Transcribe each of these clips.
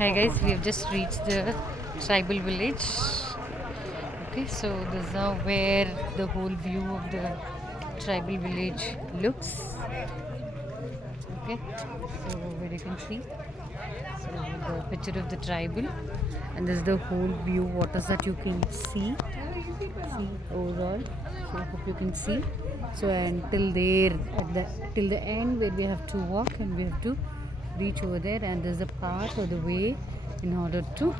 Hi guys, we have just reached the tribal village. Okay, so this is now where the whole view of the tribal village looks. Okay, so where you can see, so the picture of the tribal, and this is the whole view. What is that you can see overall? So I hope you can see. So until there, till the end where we have to walk and we have to reach over there, and there's a path or the way in order to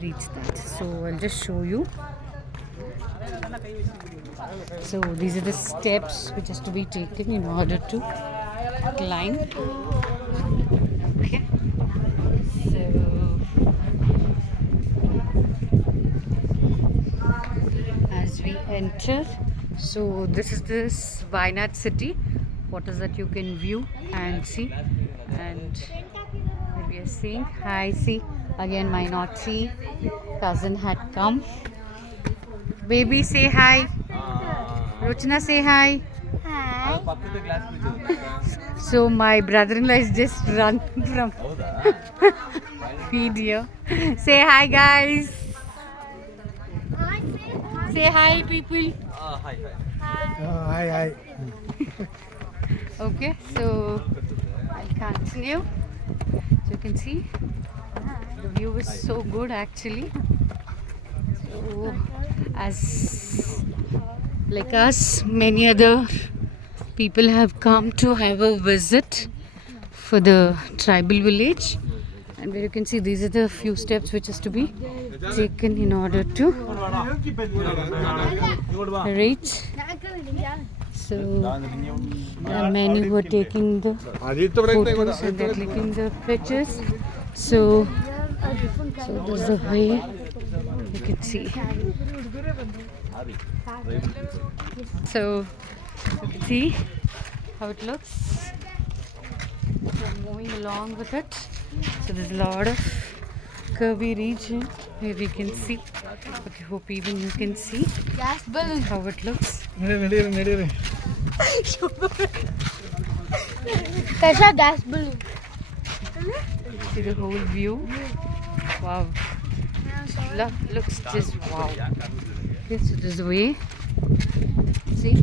reach that. So I'll just show you. So these are the steps which has to be taken in order to climb. Okay. So as we enter, so this is this Wayanad city. What is that you can view and see, and we are seeing. Hi, see again my naughty cousin had come. Baby, say hi. Rochna, say hi. Hi. So my brother-in-law is just run from video. Say hi, guys. Say hi, people. Hi. Okay, so I'll continue. So you can see the view is so good actually. So as like us, many other people have come to have a visit for the tribal village, and where you can see these are the few steps which has to be taken in order to reach. So there are many who are taking the photos and they're clicking the pictures. So this is the way you can see. So you can see how it looks. So moving along with it. So there's a lot of curvy region where we can see. Okay, hope even you can see how it looks. There's a gas balloon. See the whole view. Wow. Looks just wow. Okay, so this is the way. See?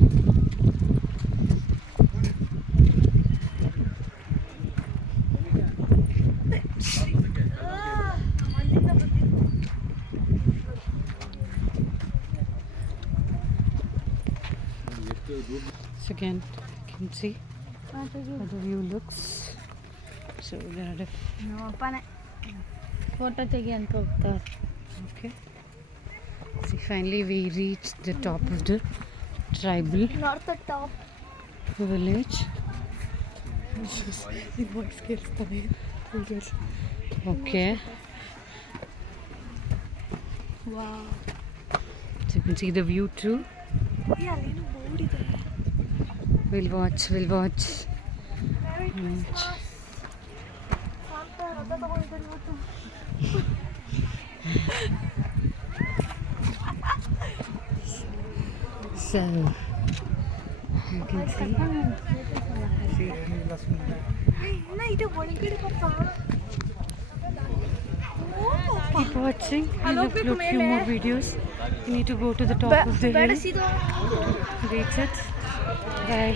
So again, you can see how the view looks. So there are different Photo again, photo. okay. See, finally we reached the top of the tribal Not the top. village. Okay. Wow. So you can see the view too. We'll watch. So you can see. Keep watching. I'll upload few more videos. You need to go to the top of the hill. Reach it. Bye.